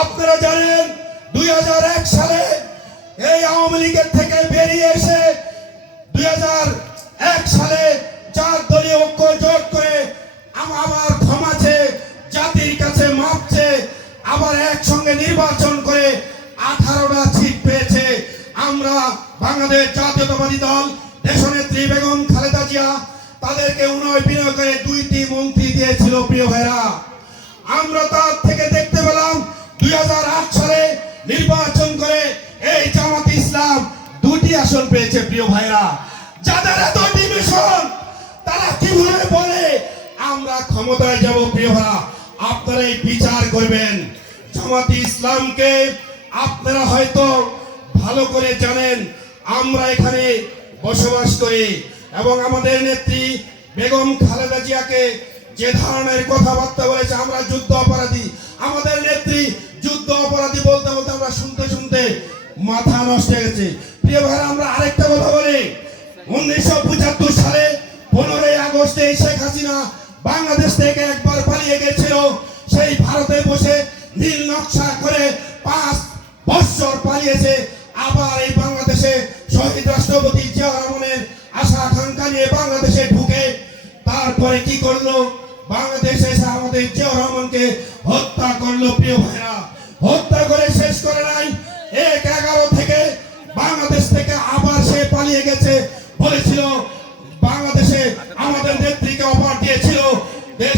আপনারা জানেন 2001 সালে এই আওয়ামী লীগের থেকে বেরিয়ে এসে 2001 সালে 4 দলীয় ঐক্য জোট করে আবার ক্ষমা চেয়ে জাতির কাছে মাপ চেয়ে আবার একসঙ্গে নির্বাচন করে 18টা সিট পেয়েছে। আমরা বাংলাদেশ জাতীয়তাবাদী দল দেশনেত্রী বেগম খালেদা জিয়া তাদেরকে উন্নয় বিনয় করে 2টি মন্ত্রী দিয়েছিল। প্রিয় ভাইরা, আমরা তার থেকে দেখতে পেলাম 2008 সালে নির্বাচন করে এই জামাত ইসলাম 2টি আসন পেয়েছে। প্রিয় ভাইরা, যাদের এত ডিভিশন তারা কিভাবে বলে আমরা ক্ষমতায় যাব? প্রিয় ভাইরা, আপনারা এই বিচার করবেন। জামাত ইসলামকে আপনারা হয়তো ভালো করে জানেন, আমরা এখানে বসবাস করি এবং আমাদের নেত্রী বেগম খালেদা জিয়াকে যে ধরনের কথাবার্তা বলেছে, আমরা যুদ্ধ অপরাধী, আমাদের নেত্রী যুদ্ধ অপরাধী বলতে বলতে আমরা শুনতে শুনতে মাথা নষ্ট হয়ে গেছে। প্রিয় ভাইরা, আমরা আরেকটা কথা বলি, 1975 সালে 15ই আগস্টে শেখ হাসিনা বাংলাদেশ থেকে একবার পালিয়ে গেছিল। সেই ভারতে বসে নীল নকশা করে 5 বছর পালিয়েছে। আবার এই বাংলাদেশে শহীদ রাষ্ট্রপতি জিয়া রহমানের আশা আকাঙ্ক্ষা নিয়ে বাংলাদেশে ঢুকে তারপরে কি করলো? বাংলাদেশে এসে আমাদের জিয়া রহমানকে হত্যা করলো। প্রিয় ভাইরা,